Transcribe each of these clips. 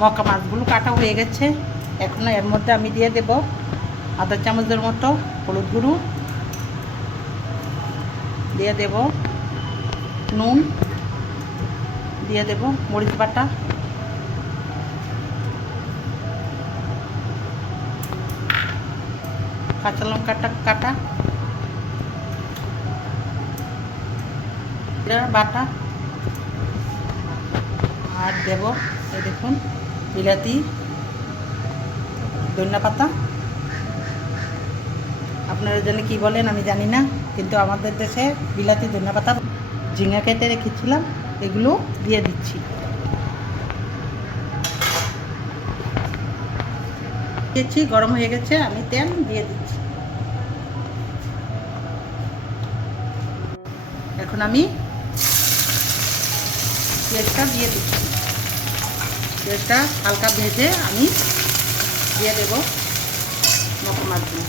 মকা মাছগুলো কাটা হয়ে গেছে। এখন এর মধ্যে আমি দিয়ে দেব আধা চামচের মতো হলুদ গুঁড়ো, দিয়ে দেব নুন, দিয়ে দেব মরিচ বাটা, কাঁচা লঙ্কাটা কাটা, বাটা, আর দেব এই দেখুন বিলাতি, ধনিয়া পাতা। আপনারা জন্য কি বলেন আমি জানি না, কিন্তু আমাদের দেশে বিলাতি, ধনিয়া পাতা, ঝিঙা কেটে রেখেছিলাম, এগুলো দিয়ে দিচ্ছি। দিয়েছি, গরম হয়ে গেছে, আমি তেল দিয়ে দিচ্ছি। এখন আমি পেঁয়াজটা দিয়ে দিচ্ছি। পেঁয়াজটা হালকা ভেজে আমি দিয়ে দেব মকা মাছগুলো।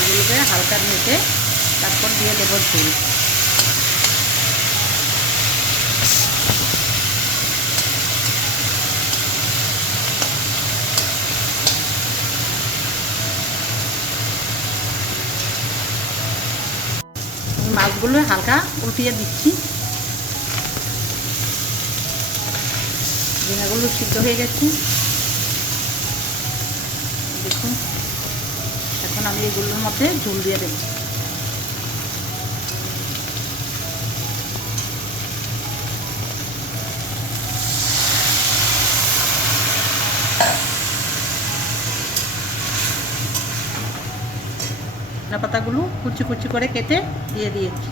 এগুলোকে হালকা ভেজে তারপর দিয়ে দেবো ঝোল। মাছগুলো হালকা উল্টিয়ে দিচ্ছি। ঝিঙাগুলো সিদ্ধ হয়ে গেছে দেখুন। এখন আমি এগুলোর মধ্যে ঝোল দিয়ে দেব। ধনিয়া পাতাগুলো কুচি কুচি করে কেটে দিয়ে দিয়েছি।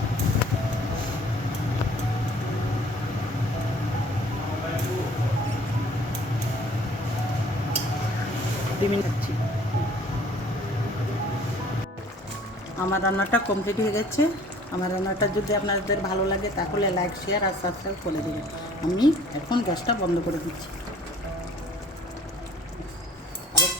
আমার রান্নাটা কমপ্লিট হয়ে গেছে। আমার রান্নাটা যদি আপনাদের ভালো লাগে তাহলে লাইক, শেয়ার আর সাবস্ক্রাইব করে দেবেন। আমি এখন গ্যাসটা বন্ধ করে দিচ্ছি।